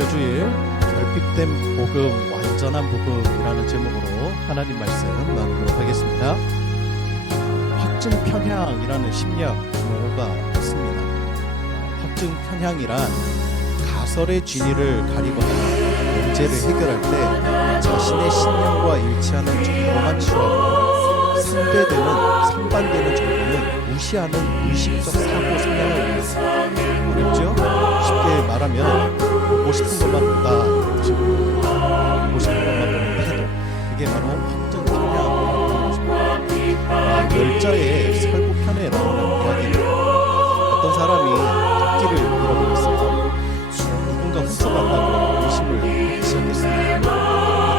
금요주일 결핍된 복음, 완전한 복음이라는 제목으로 하나님 말씀 나누도록 하겠습니다. 확증 편향이라는 심리학 용어가 있습니다. 확증 편향이란 가설의 진위를 가리거나 문제를 해결할 때 자신의 신념과 일치하는 정보만 취하고 상반되는 정보는 무시하는 의식적 사고 성향을 의미합니다. 어렵죠? 쉽게 말하면 보고 싶은 것만 본다, 보고 싶은 것만 보는 태도, 이게 바로 확증 편향이라는 것입니다. 열자의 설부편에 나오는 이야기는 어떤 사람이 토끼를 잃어버렸어요. 누군가 훔쳐간다고 의심을 하기 시작했습니다.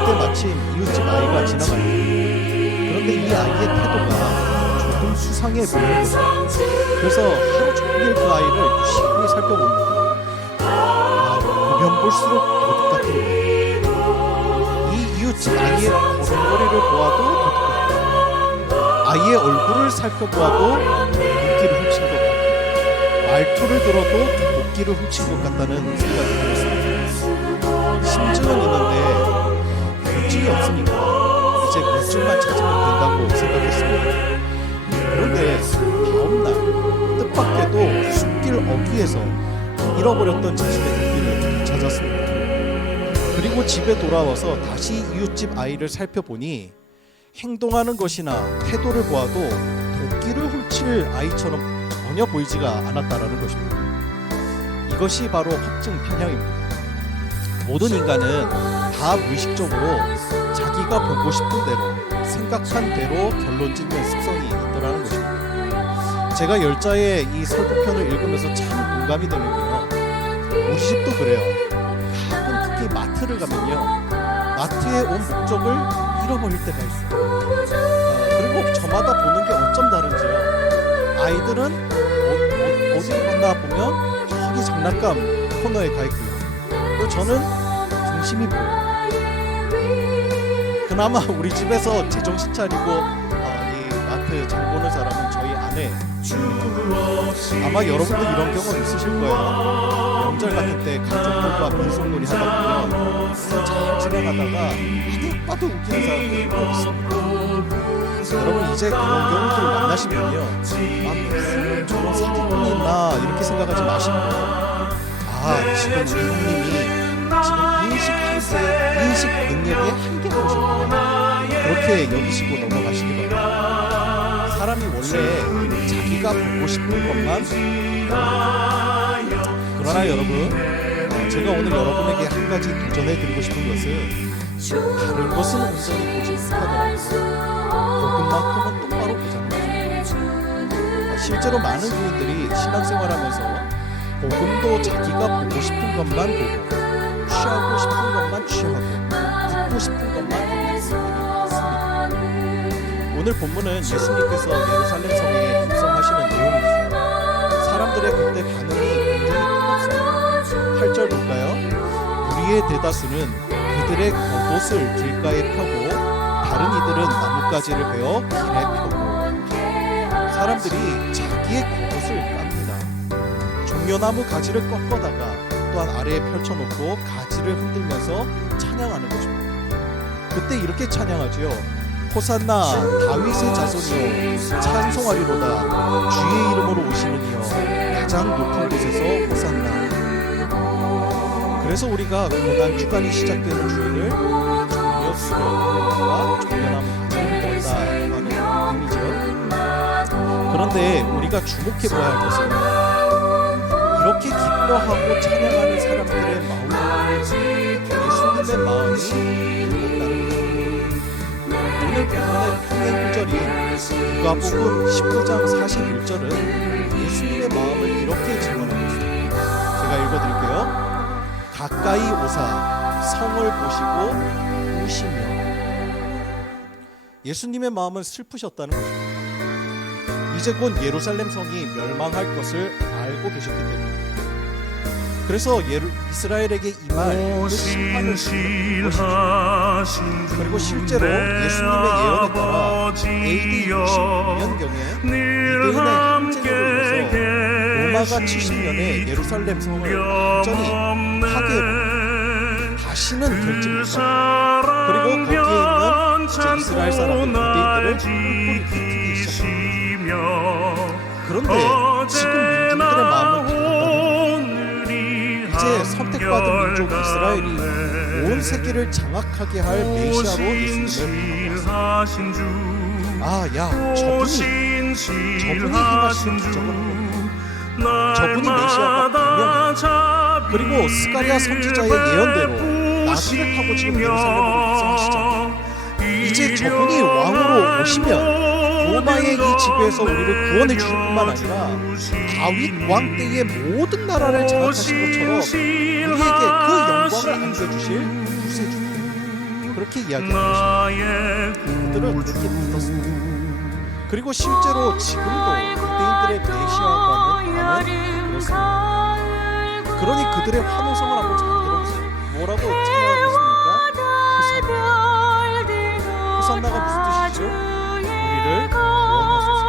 그때 마침 이웃집 아이가 지나갔는데, 그런데 이 아이의 태도가 조금 수상해 보이는 거예요. 그래서 하루 종일 그 아이를 유심히 살펴봅니다. 보면 볼수록 도둑 같은 거예요. 이 이웃집 아이의 걸음걸이를 보아도 도둑 같고, 아이의 얼굴을 살펴보아도 도끼를 훔친 것 같고, 말투를 들어도 도끼를 훔친 것 같다는 생각이 들었습니다. 심증은 있는데 물증이 없으니까 이제 물증만 찾으면 된다고 생각했습니다. 그런데 다음날 뜻밖에도 숲길 어귀에서 잃어버렸던 자신의 도끼를 찾았습니다. 그리고 집에 돌아와서 다시 이웃집 아이를 살펴보니 행동하는 것이나 태도를 보아도 도끼를 훔칠 아이처럼 전혀 보이지가 않았다라는 것입니다. 이것이 바로 확증 편향입니다. 모든 인간은 다 무의식적으로 자기가 보고 싶은 대로, 생각한 대로 결론 짓는 습성이 있더라는 것입니다. 제가 열자의 이 설부편을 읽으면서 참 공감이 되는 게요, 우리 집도 그래요. 가끔 특히 마트를 가면요, 마트에 온 목적을 잃어버릴 때가 있어요. 그리고 저마다 보는 게 어쩜 다른지요. 아이들은 어디로 갔나 보면 저기 장난감 코너에 가 있고요. 그리고 저는 중심이 보여요. 그나마 우리 집에서 제정신 차리고 이 마트 장 보는 사람은 저희 아내. 아마 여러분도 이런 경험 있으실 거예요. 명절 같은 때 가족들과 민속놀이 하다 보면 잘 지나가다가 봐도 웃기는 사람들이 있습니다. 여러분 이제 그런 경우들 만나시면요, 저런 사기꾼이 있나 이렇게 생각하지 마시고, 지금 우리 형님이 지금 인식 능력에 한계가 오셨구나, 그렇게 여기시고 넘어가시기 바랍니다. 사람이 원래 자기가 보고 싶은 것만, 그러나 여러분, 제가 오늘 여러분에게 한 가지 도전해드리고 싶은 것은, 다른 것은 온전히 보지 못하더라도 복음만큼은 똑바로 보자는 것입니다. 실제로 많은 교인들이 신앙생활하면서 복음도 자기가 보고 싶은 것만 보고, 취하고 싶은 것만 취하고, 듣고 싶은 것만 듣는 분들이 있습니다. 오늘 본문은 예수님께서 예루살렘 성에 입성하시는 내용이죠. 사람들의 그때 반응이 굉장히 뜨겁습니다. 8절 볼까요? 우리의 대다수는 그들의 겉옷을 길가에 펴고 다른 이들은 나뭇가지를 베어 길에 펴고. 사람들이 자기의 겉옷을 깝니다. 종려나무 가지를 꺾어다가 또한 아래에 펼쳐놓고 가지를 흔들면서 찬양하는 것입니다. 그때 이렇게 찬양하지요. 호산나 다윗의 자손이여 찬송하리로다, 주의 이름으로 오시는 이여 가장 높은 곳에서 호산나. 그래서 우리가 고난 주간이 시작되는 주일을 종려 수련과 종려나무 가지를 흔들었다 하는 의미죠. 그런데 우리가 주목해봐야 할 것은, 이렇게 기뻐하고 찬양하는 사람들의 마음이 예수님의 마음이 무겁다는 것입니다. 오늘 본문의 평행 구절인 누가복음 19장 41절은 예수님의 마음을 이렇게 증언하고 있습니다. 제가 읽어드릴게요. 가까이 오사 성을 보시고 우시며. 예수님의 마음은 슬프셨다는 것입니다. 이제 곧 예루살렘 성이 멸망할 것을 알고 계셨기 때문입니다. 그래서 이스라엘에게 임할 그 심판을 것이죠. 그리고 실제로 예수님의 예언에 따라 AD 66년경에 유대인의 항쟁으로 인해서 로마가 70년에 예루살렘 성을 완전히 파괴했고, 다시는 들지 못하고 그리고 거기에 있는 이스라엘 사람들 유대인들을 뿔뿔이 흩뜨기 시작합니다. 그런데 지금 민중들의 마음은 바뀌었다면 이제 선택받은 민족 이스라엘이 온 세계를 장악하게 할 메시아로 예수님을 바라봤습니다. 저분이 행하신 기적은 저분이 메시아가 분명해요. 그리고 스가랴 선지자의 예언대로 나귀를 타고 지금 예루살렘으로 입성하시잖아요. 이제 저분이 왕으로 오시면 로마의 이 지배에서 우리를 구원해 주실 뿐만 아니라 다윗 왕 때의 모든 나라를 장악하신 것처럼 우리에게 그 영광을 안겨주실 구세주, 그렇게 이야기하는 것입니다. 그들은 그렇게 믿었습니다. 그리고 실제로 지금도 유대인들의 메시아와는 그렇습니다. 그러니 그들의 환호성을 한번 잘 들어보세요. 뭐라고 찬양하고 있습니까? 호산나가 무슨 뜻이죠? 우리를 구원하소서.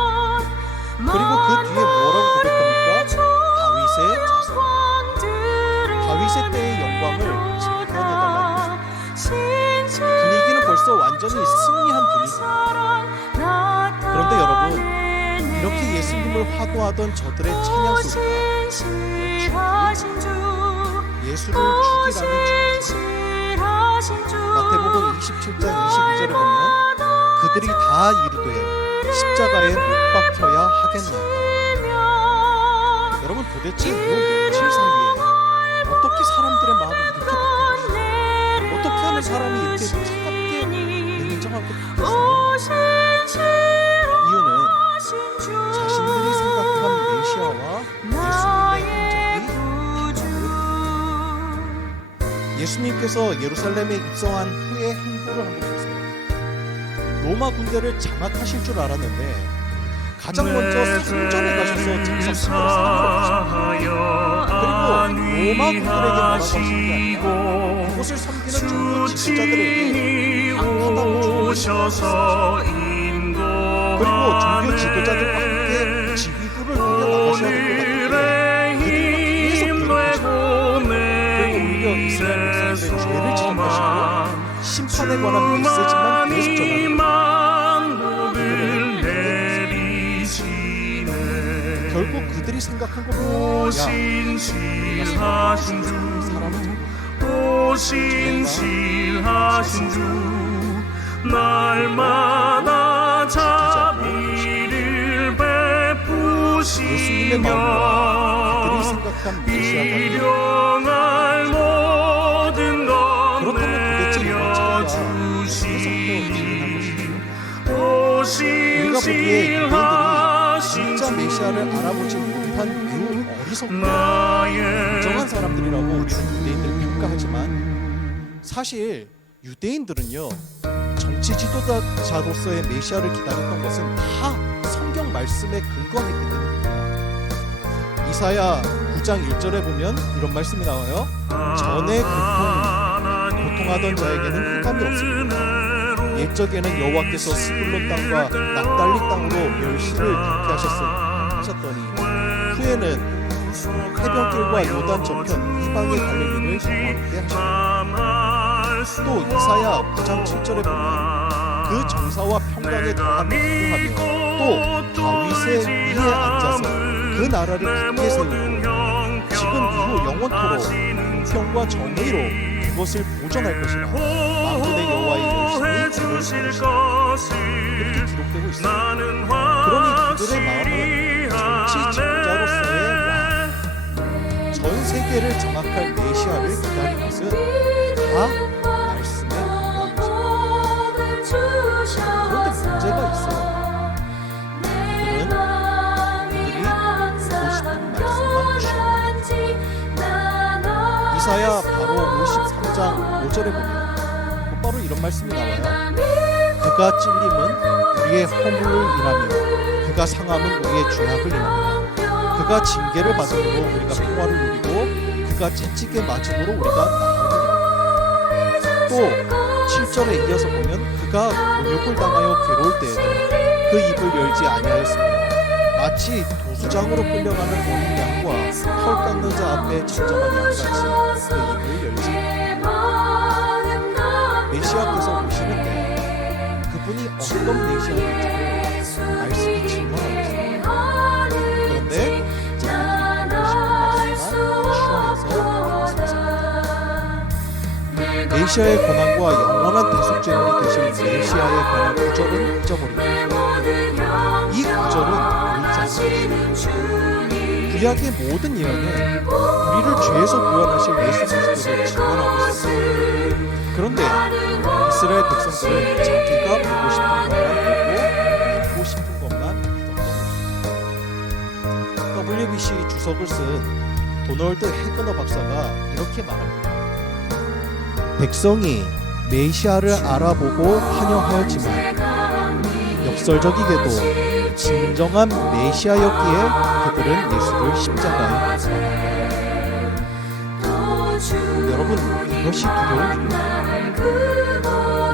그리고 그 뒤에 뭐라고 고백합니까? 다윗의 자손, 다윗의 때의 영광을 재현해달라는 것입니다. 분위기는 벌써 완전히 승리한 분위기입니다. 그런데 여러분, 이렇게 예수님을 화도하던 저들의 찬양 소리가 예수를 죽이라는 주제입니다. 마태복음 27장 22절에 보면 그들이 다 이르되 십자가에 못 박혀야 하겠나이다. 여러분, 도대체 이 며칠 사이에 어떻게 사람들의 마음이 이렇게 바뀐 것이죠? 어떻게 하면 사람이 이렇게 차갑게 냉정하게 바뀌었습니까? 이유는 자신들이 생각한 메시아와 예수님의 행적이 예수님께서 예루살렘에 입성한 후의 행보를 한번 보세요. 로마 군대를 장악하실 줄 알았는데 가장 먼저 성전에 가셔서 장사꾼으로 삼으셨습니다. 그리고 로마 군들에게 뭐라고 하신 게 아니라 그곳을 섬기는 종교 지도자들에게 악하다고 주셨습니다. 그리고 종교 지도자들과 함께 지휘부를 돌려나가셔야 될 것 같은데 그들은 계속 괴롭히시고 그리고 오히려 이스라엘 백성들의 죄를 지적하시고 심판에 관한 메시지만 계속 전합니다. 결국 그들이 생각한 건 뭐냐? 우리가 사람을 오신실하신 주 날마다 자비를 예수님의 마음과 그들이 생각한 일용할 모든 것 내려주시고 오신실하신 진짜 메시아를 알아보지 못한 매우 어리석고 정한 사람들이라고 우리 유대인들을 평가하지만 사실 유대인들은요 정치 지도자로서의 메시아를 기다렸던 것은 다 성경 말씀에 근거했기 때문입니다. 이사야 9장 1절에 보면 이런 말씀이 나와요. 전에 고통하던 자에게는 흑감이 없습니다. 옛적에는 여호와께서 스불론 땅과 납달리 땅으로 멸시를 겪게 하셨더니 후에는 해변길과 요단 저편 이방의 갈릴리를 경험하게 하셨습니다. 또 이사야 9장 7절에 보면 그 정사와 평강에 더함을 기도하며 또 다윗의 위에 앉아서 그 나라를 굳게 세우고 지금 이후 영원토록 공평과 정의로 그것을 보존할 것이라 만군의 여호와의 열심히 이렇게 기록되고 있습니다. 그러니 그들의 마음은 정치 지도자로서의 왕, 전 세계를 장악할 메시아를 기다리는 것은 다 말씀의 영역입니다. 그런데 문제가 있어요. 그들은 그들이 보고 싶은 말씀만 주십니다. 이사야 바로 53장 5절에 보면 곧바로 이런 말씀이 나와요. 그가 찔림은 우리의 허물을 인하며 그가 상함은 우리의 죄악을 인하며 그가 징계를 받음으로 우리가 평화를 누리고 그가 찢기게 맞음으로 우리가 나음을 입었다. 또 7절에 이어서 보면 그가 곤욕을 당하여 괴로울 때에도 그 입을 열지 아니하였으며 마치 도수장으로 끌려가는 어린 양과 털 깎는 자 앞에 잠잠한 양같이 그 입을 열지 어떤 메시아인지를 말씀이 증언하고 그런데 메시아의 고난과 영원한 대속제물이 되실 메시아에 관한 구절은 잊어버리고 이 구절은 보이지 않습니다. 구약의 모든 예언은 우리를 죄에서 구원하실 예수 그리스도를 증언하고 있습니다. 그런데 이스라엘 백성들은 자기가 보고 싶은 것만 보고 믿고 싶은 것만 믿었던 것입니다. WBC 주석을 쓴 도널드 해거너 박사가 이렇게 말합니다. 백성이 메시아를 알아보고 환영하였지만 역설적이게도 진정한 메시아였기에 그들은 예수를 십자가에 못 박았다. 여러분, 이것이 두려운 일입니다.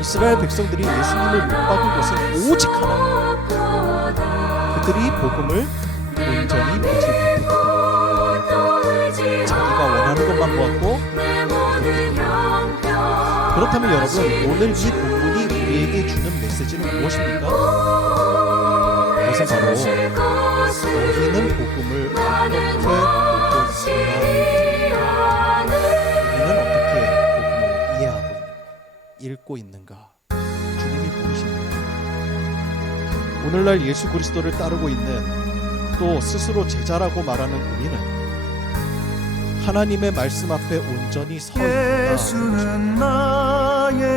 이스라엘 백성들이 예수님을 못 박은 것은 오직 하나, 그들이 복음을 온전히 보지 못했다. 자기가 원하는 것만 보았고 그렇다면 여러분, 오늘 이 본문이 우리에게 주는 메시지는 무엇입니까? 그것은 바로 너희는 복음을 어떻게 보고 있는가, 우리는 어떻게 복음을 이해하고 읽고 있는가, 주님이 보이십니다. 오늘날 예수 그리스도를 따르고 있는, 또 스스로 제자라고 말하는 우리는 하나님의 말씀 앞에 온전히 서 있다.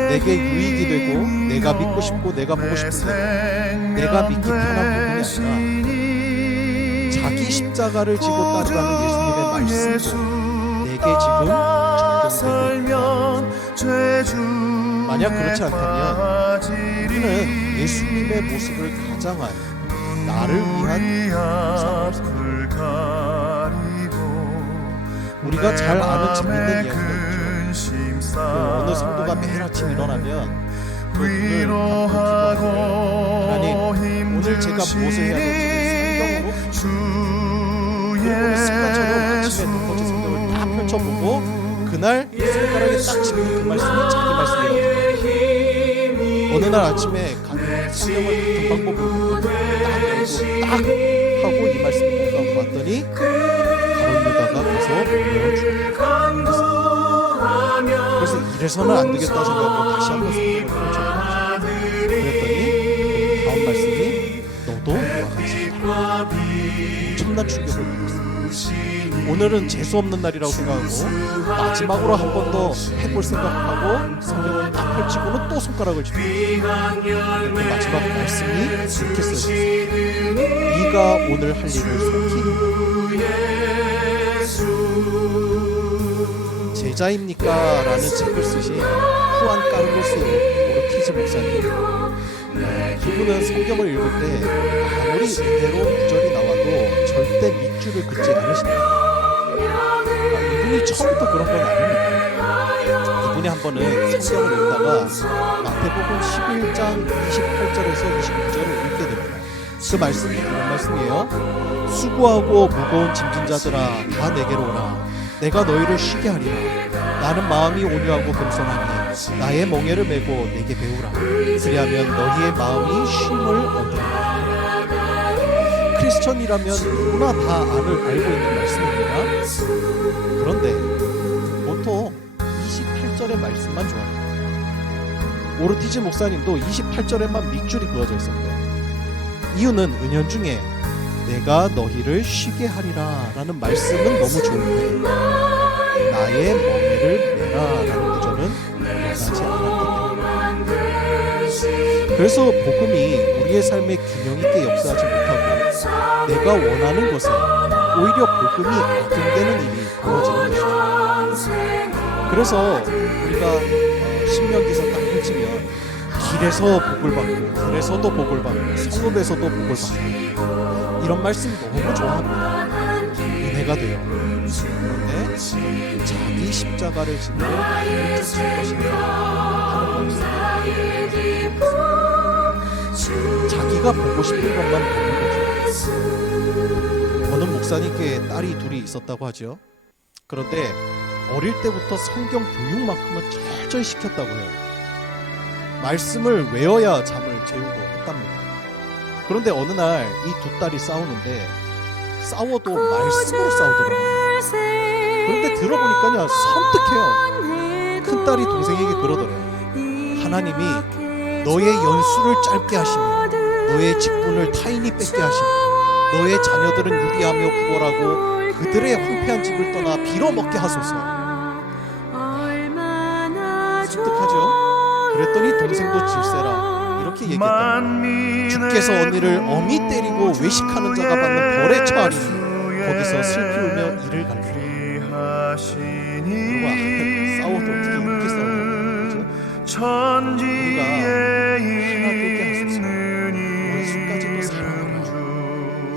내게 유익이 되고 내가 믿고 싶고 내가 보고 싶은데 내가 믿기 편한 부분이 아니라 자기 십자가를 지고 따르라는 예수님의 말씀도 내게 지금 적용되고 있다. 만약 그렇지 않다면 우리는 예수님의 모습을 가장한 나를 위한 삶을 살고 우리가 잘 아는 재밌는 이야기가 있죠. 어느 성도가 매일 아침 일어나면 눈을 감고 기도하고 하나님, 오늘 제가 무엇을 해야 될지 성경으로 그리고 습관처럼 아침에 덮어진 성경을 다 펼쳐보고 그날 손가락에 딱 집는 그 말씀이 자기 말씀이라고. 어느 날 아침에 성경을 같은 방법으로 딱 하고 이 말씀을 공부하고 봤더니 가로유다가 가서 그래서 이래서는 안 되겠다 생각하고 다시 한번 성경을 펼쳐봤죠. 그랬더니 다음 말씀이 너도 이와 같이 엄청난 충격을 받았습니다. 오늘은 재수없는 날이라고 생각하고 마지막으로 한 번 더 해볼 생각하고 성경을 딱 펼치고는 또 손가락을 쥐고 그 마지막 말씀이 이렇게 써있습니다. 네가 오늘 할 일을 속히 제자입니까? 라는 책을 쓰신 후안 카를로스 오르티즈 목사님, 이분은 성경을 읽을 때 아무리 은혜로 구절이 나와도 절대 밑줄을 긋지 않으십니다. 이분이 처음부터 그런 건 아닙니다. 이분이 한 번은 성경을 읽다가 마태복음 11장 28절에서 29절을 읽게 됩니다. 그 말씀이 이런 말씀이에요. 수고하고 무거운 짐진 자들아 다 내게로 오라. 내가 너희를 쉬게 하리라. 나는 마음이 온유하고 겸손하니 나의 멍에를 메고 내게 배우라. 그리하면 너희의 마음이 쉼을 얻으리라. 크리스천이라면 누구나 다 알고 있는 말씀입니다. 그런데 보통 28절의 말씀만 좋아합니다. 오르티즈 목사님도 28절에만 밑줄이 그어져 있었대요. 이유는 은연중에 내가 너희를 쉬게 하리라 라는 말씀은 너무 좋은데 나의 멍에를 메라 라는 구절은 원하지 않았기 때문에. 그래서 복음이 우리의 삶에 균형 있게 역사하지 못하고 내가 원하는 것에 오히려 복음이 악용되는 일이 벌어지는 것이죠. 그래서 우리가 신명기서 딱 펼치면 길에서 복을 받고 길에서도 복을 받고 성읍에서도 복을 받고 이런 말씀 너무 좋아합니다. 은혜가 돼요. 그런데 자기 십자가를 지고 나를 쫓을 것이다 하는 말씀. 자기가 보고 싶은 것만 보는 거죠. 어느 목사님께 딸이 둘이 있었다고 하죠. 그런데 어릴 때부터 성경 교육만큼은 철저히 시켰다고 해요. 말씀을 외워야 잠을 재우고 했답니다. 그런데 어느 날 이 두 딸이 싸우는데 싸워도 말씀으로 싸우더라고요. 그런데 들어보니까요 섬뜩해요. 큰 딸이 동생에게 그러더래요. 하나님이 너의 연수를 짧게 하시며 너의 직분을 타인이 뺏게 하시며 너의 자녀들은 유리하며 구걸하고 그들의 황폐한 집을 떠나 빌어먹게 하소서. 섬뜩하죠? 그랬더니 동생도 질세라 이렇게 얘기했다. 주께서 언니를 엄히 때리고 외식하는 자가 받는 벌에 처하리니 거기서 슬피 울며 이를 갈리라. 싸워도 어떻게 이렇게 싸우냐고. 우리가 하나 되게 하소서 원수까지도 사랑하라.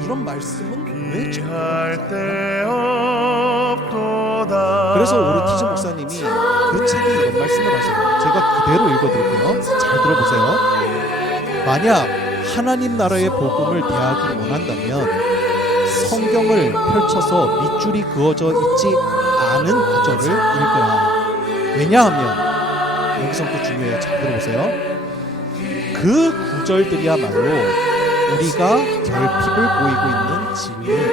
이런 말씀은 왜 전하지 않나요? 그래서 오르티즈 목사님이 그 책에 이런 말씀을 하세요. 제가 그대로 읽어드릴게요. 잘 들어보세요. 만약 하나님 나라의 복음을 대하기를 원한다면 성경을 펼쳐서 밑줄이 그어져 있지 않은 구절을 읽으라. 왜냐하면 여기서부터 중요해요. 잘 들어보세요. 그 구절들이야말로 우리가 결핍을 보이고 있는 진리입니다.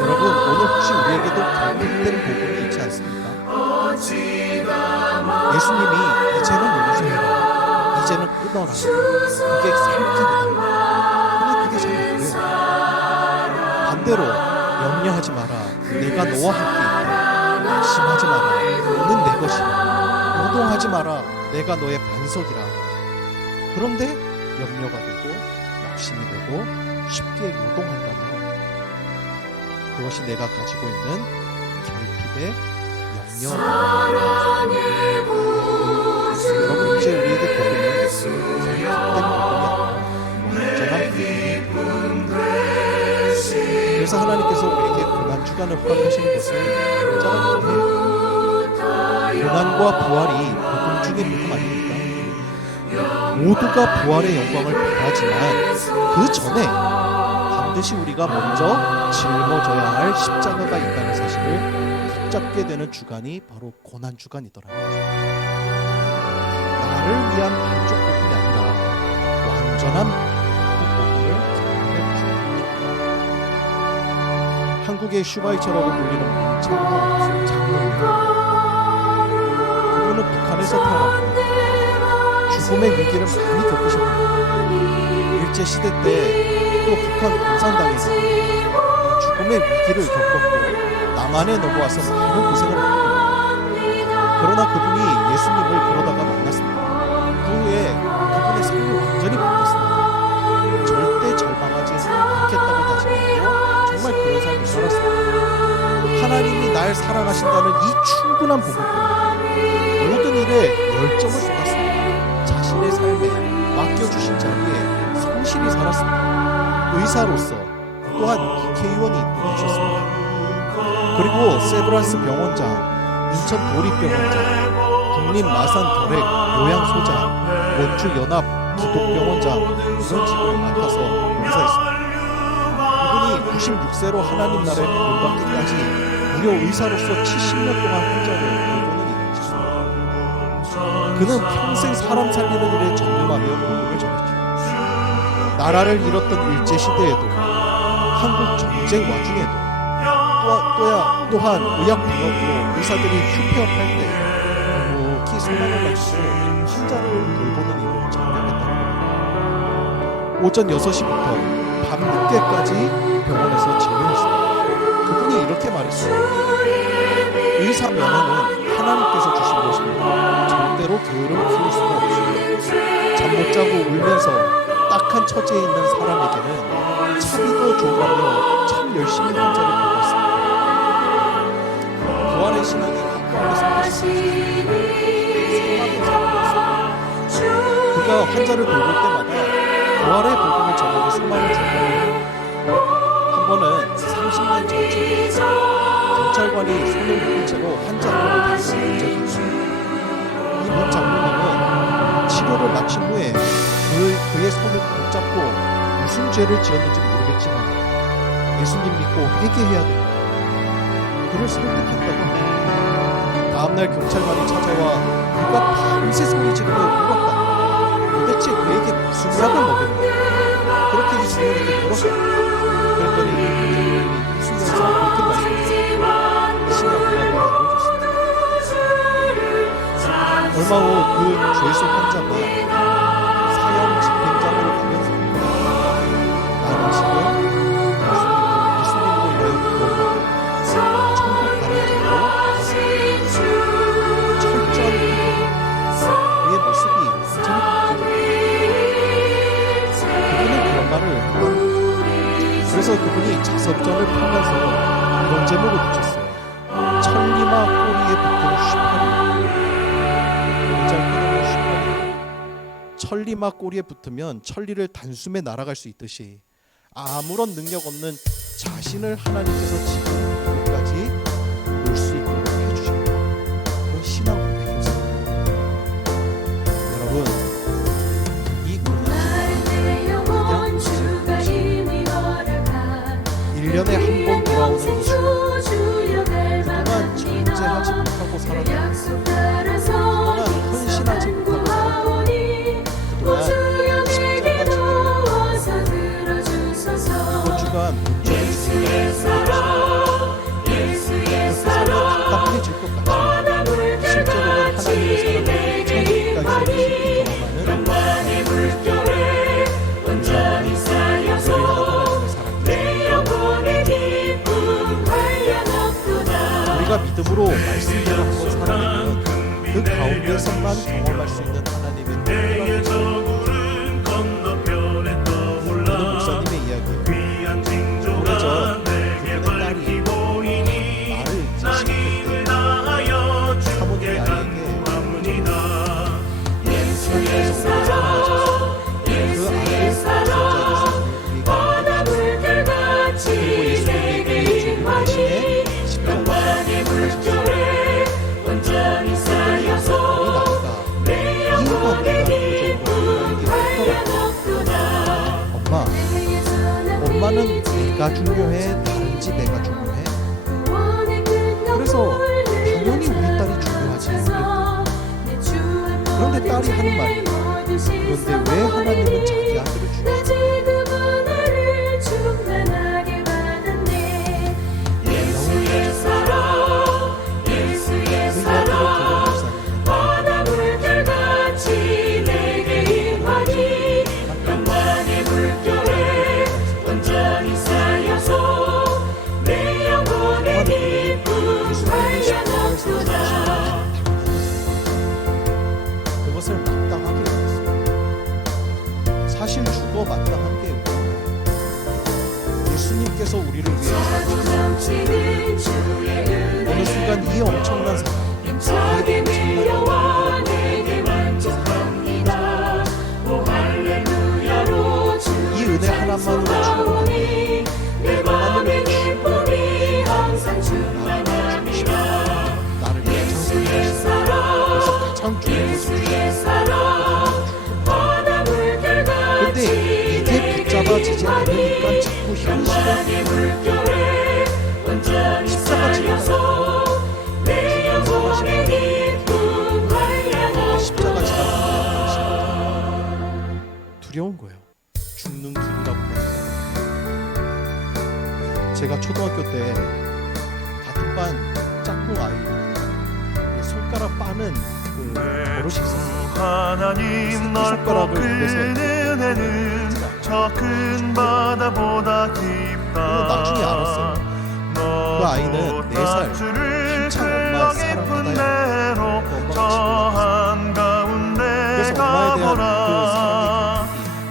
여러분 오늘 혹시 우리에게도 결핍된 복음이 있지 않습니까? 예수님이 이제는 용서해라, 이제는 끊어라, 그게 살 길이다. 근데 그게 잘 안 돼요. 반대로 염려하지 마라, 내가 너와 함께 있다. 낙심하지 마라, 너는 내 것이다. 요동하지 마라, 내가 너의 반석이라. 그런데 염려가 되고 낙심이 되고 쉽게 요동한다면 그것이 내가 가지고 있는 결핍의 영역. 여러분 이제 우리에게 복음은 결핍된 복음이 아니라 완전한 복음입니다. 그래서 하나님께서 우리에게 고난 주간을 허락하시는 것은 굉장한 일이에요. 고난과 부활이 복음 중의 복음 아닙니까? 모두가 부활의 영광을 바라지만 그 전에 반드시 우리가 먼저 짊어져야 할 십자가가 있다는 사실을 붙잡게 되는 주간이 바로 고난 주간이더라고요. 나를 위한 반쪽 복음이 아니라 완전한 그 복음을 전하는 주간이죠. 한국의 슈바이처라고 불리는 문창호 장로입니다. 그분은 북한에서 태어났고 죽음의 위기를 많이 겪으셨고 일제시대 때 또 북한 공산당에서 죽음의 위기를 겪었고 남한에 넘어와서 많은 고생을 했습니다. 그러나 그분이 예수님을 그러다가 만났습니다. 그 후에 그분의 삶이 완전히 바뀌었습니다. 절대 절망하지 않겠다고 다짐했고 정말 그런 삶을 살았습니다. 하나님이 날 사랑하신다는 이 충분한 복음 때문에 모든 일에 열정을 쏟았습니다. 자신의 삶에 맡겨주신 자리에 성실히 살았습니다. 의사로서 또한 국회의원이 되셨습니다. 그리고 세브란스 병원장, 인천 도립병원장, 국립마산 결핵 요양소장, 원주 연합 기독병원장 이런 직을 맡아서 봉사했습니다. 이분이 96세로 하나님 나라에 부름받기까지 무려 의사로서 70년 동안 환자를 돌보는 일이었습니다. 그는 평생 사람 살리는 일에 전념하며 복음을 전했죠. 나라를 잃었던 일제시대에도 한국 전쟁 와중에도 또한 의약병원으로 의사들이 휴폐업할 때 묵묵히 소망을 가지고 환자를 돌보는 일을 전념했다는 겁니다. 오전 6시부터 밤 늦게까지 병원에서 진료했습니다. 그분이 이렇게 말했어요. 의사 면허는 하나님께서 주신 것입니다. 절대로 게으름 피울 수가 없습니다. 잠 못 자고 울면서 딱한 처지에 있는 사람에게는 차비도 줘가며 참 열심히 환자를 돌봤습니다. 부활의 신앙이 확고하게 생겼습니다. 그가 환자를 돌볼 때마다 부활의 복음을 전하고 소망을 줬거든요. 한 번은 30년 전쯤 경찰관이 손을 묶은 채로 환자 앞으로 달려온 적이 있습니다. 이 문 장로님은 치료를 마친 후에 그의 손을 붙잡고 무슨 죄를 지었는지 모르겠지만 예수님 믿고 회개해야 된다. 그를 설득했다고 합니다. 다음날 경찰관이 찾아와 우리가 밤새 소리 지르며 울었다. 도대체 그에게 무슨 약을 먹였나? 그렇게 예수님께 물었다. 그랬더니 웃으면서 그렇게 말씀하셨습니다. 신약을 보여줬습니다. 얼마 후 그 죄수 환자가 사형 집행장으로 가면서 나는 지금 예수님으로 인하여 구원받고 천국 가는 길로 철저히 그의 모습이 완전히 바뀌었습니다. 그분은 그런 말을 그래서 그분이 자서전을 펴면서 이런 제목을 붙였어요. 천리마 꼬리에 붙은 쉬파리. 천리마 꼬리에 붙으면 천리를 단숨에 날아갈 수 있듯이 아무런 능력 없는 자신을 하나님께서 지금까지 올 수 있도록 해주셨다. 그건 신앙 고백이었습니다. 여러분, 이 고백은 1년에 한 번 돌아오는 이 주, 그동안 존재하지 못하고 살았다. 그동안 헌신하지 못하고 살았다. 그동안 십자가 이번 주간 온전히 답답해질 것 같지만 실제로는 하나님의 사랑을 천국까지 경험하는 우리가 믿음으로 말씀대로 한번 살아내면 그 가운데서만 경험할 수 있는 하나님의 특별한 목사님의 이야기예요. 오래전 그분의 딸이 말을 시작할 때 사모님이 아이에게 그 아이를 그리고 예수님에게 주님 대신에 십자가에 엄마는 내가 중요해? 다른지 내가 중요해? 그래서 당연히 우리 딸이 중요하지. 그런데 딸이 하는 말이 그런데 왜 하나님은 자기 아들을 주셨어? 그것을 마땅하게 여겼습니다. 사실 죽어 마땅한 게 예수님께서 우리를 위해 어느 순간 이 엄청난 사랑, 이 은혜 하나만으로 충분히 나를 가장 좋은 것을 근데 이게 붙잡아지지 않으니까 자꾸 현실에 십자가 지고 십자가 지고 두려운 거예요. 죽는 길이라고 하는 제가 초등학교 때 같은 반 짝꿍 아이 손가락 빠는 그 버릇이 있었어요. 하나님 손가락을 그래서 은혜는 저 큰 바다보다 깊다. 나중에 알았어요. 그 아이는 4살 한창 엄마 사랑받아야 저 한가운데 그래서 엄마에 대한 그 사랑이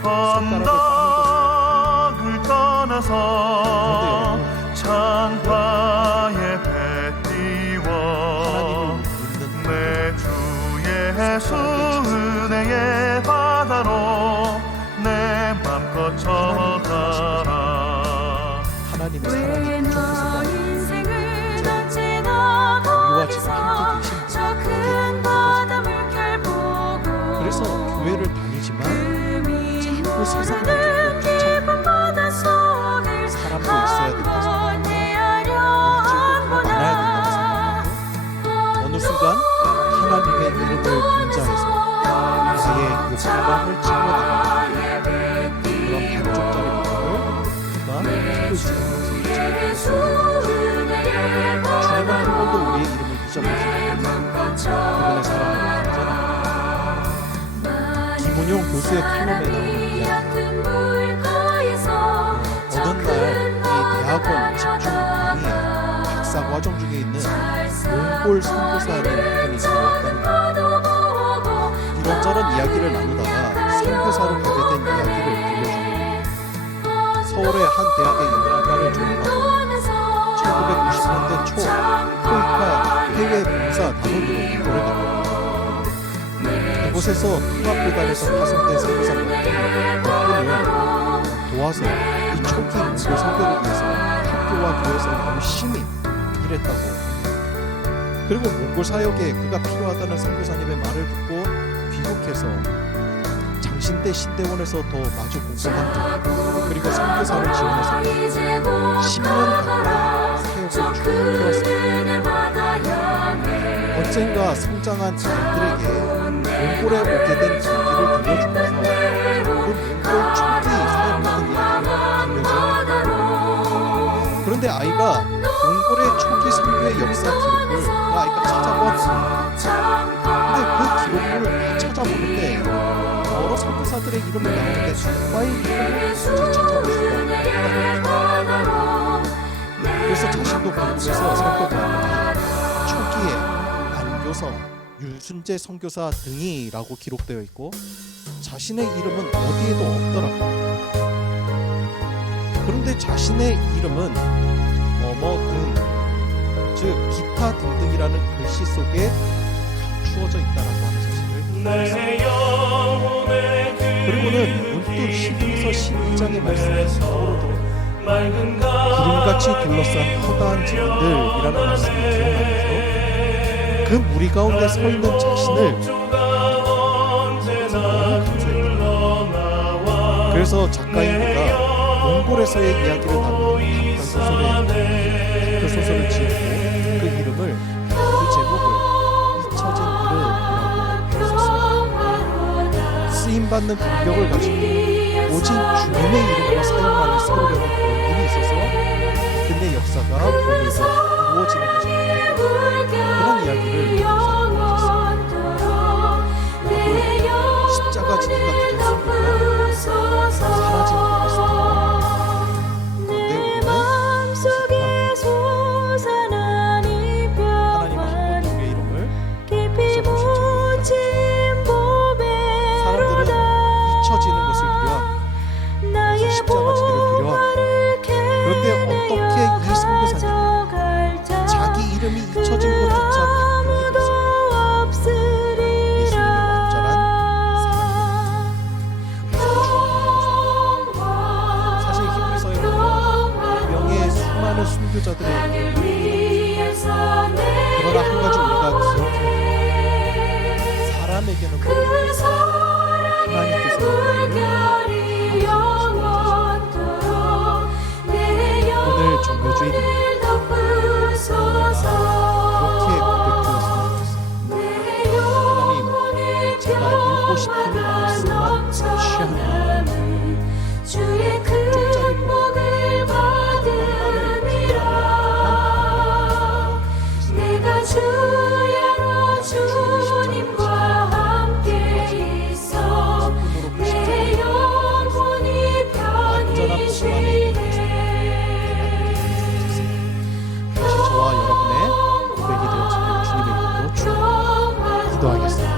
언덕을 떠나서 창파에 배 띄워 내 주 예수 은혜의 바다로 내 맘껏 쳐가라. 하나님의 사랑이 그래서 교회를 다니지만 자꾸 세상 같은 사람도 있어야 된다고 생각하고 물질도 더 많아야 된다고 생각하고 어느 순간 하나님 하나님의 이름을 등자해서 나의 욕망을 채워나가는 그런 반쪽짜리 모습을 그가 하고 있습니다. 주님은 한 번도 우리의 이름을 잊어버리지 않고 그분의 사랑을 전합니다. 김은용 교수의 칼럼에 나오는 이야기, 어느 날 이 대학원 집중 강의에 박사 과정 중에 있는 몽골 선교사님 한 분이 들어왔다는 거예요. 이런저런 이야기를 나누다가 선교사로 가게 된 이야기를 들려줍니다. 서울의 한 대학의 영문과를 졸업하고 1990년대 초 토익과 해외 봉사 단원으로 공부를 나갑니다. 그곳에서 통합교단에서 파송된 선교사 몇 분을 도와서 이 초기 몽골 선교를 위해서 학교와 교회에서 열심히 일했다고. 그리고 몽골 사역에 그가 필요하다는 선교사님의 말을 듣고 귀국해서 장신대 신대원에서 더 마주 공부한 후 그리고 선교사를 지원해서 10년 가까이 사역을 쭉 해왔습니다. 언젠가 성장한 아이들에게 몽골에 오게 된 계기를 들려주면서 그 몽골 초기 사역하는 이야기를 들려줍니다. 그런데 아이가 몽골의 초기 선교의 역사 기록을 아이가 찾아보았습니다. 근데 그 기록을 찾아보는데 여러 선교사들의 이름이 나오는데 누가의 이름을 도저히 찾아볼 수가 없다. 그래서 자신도 궁금해서 살펴보았는데 초기에 안교서, 유순재 선교사 등이라고 기록되어 있고 자신의 이름은 어디에도 없더라고요. 그런데 자신의 이름은 뭐뭐 등, 즉 기타 등등이라는 글씨 속에 감추어져 있다라고 하는 사실을 알았습니다. 그리고는 문득 히브리서 12장의 말씀이 떠오르더라고요. 구름같이 둘러싼 허다한 집들이라는 말씀이 기억나면서 그 무리 가운데 서 있는 자신을 너무 감사했습니다. 그래서 작가인 그가 몽골에서의 이야기를 다루는 그 소설을 지었고 그 이름을 그 제목을 잊혀진 이름이라고 썼습니다. 쓰임받는 감격을 가지고 오직 주님의 이름으로 사용만을 세우려는 그런 일이 있어서 근대 역사가 오늘도 이루어지는 것입니다. 그런 이야기를 십자가 지니가 되던 순간 사라지는 것 같습니다. 그런데 우리는 하나님은 한 번도 우리의 이름을 잊어보시지 못합니다. 사람들은 잊혀지는 것을 두려워합니다. 그래서 십자가 지기를 두려워합니다. 그런데 어떻게 이 선교사님은 자기 이름이 잊혀진 것조차 감격이 됐습니다. 예수님의 완전한 사랑입니다. 사실 히브리서에 보면 명예 수많은 순교자들의 이름을 그러나 한 가지 우리가 기억해야 합니다. 사람에게는 하나님께서 오늘 종료주일입니다. 그렇게 고백되었으면 좋겠습니다. 하나님, 제가 읽고 싶은 말씀만 취합니다. 쪽짜리 목을 받음이라 내가 주야로 주님과 함께 있어 내 영혼이 편히 쉬네. 다시 저와 여러분의 고백이 되어지길 주님의 이름으로 기도하겠습니다.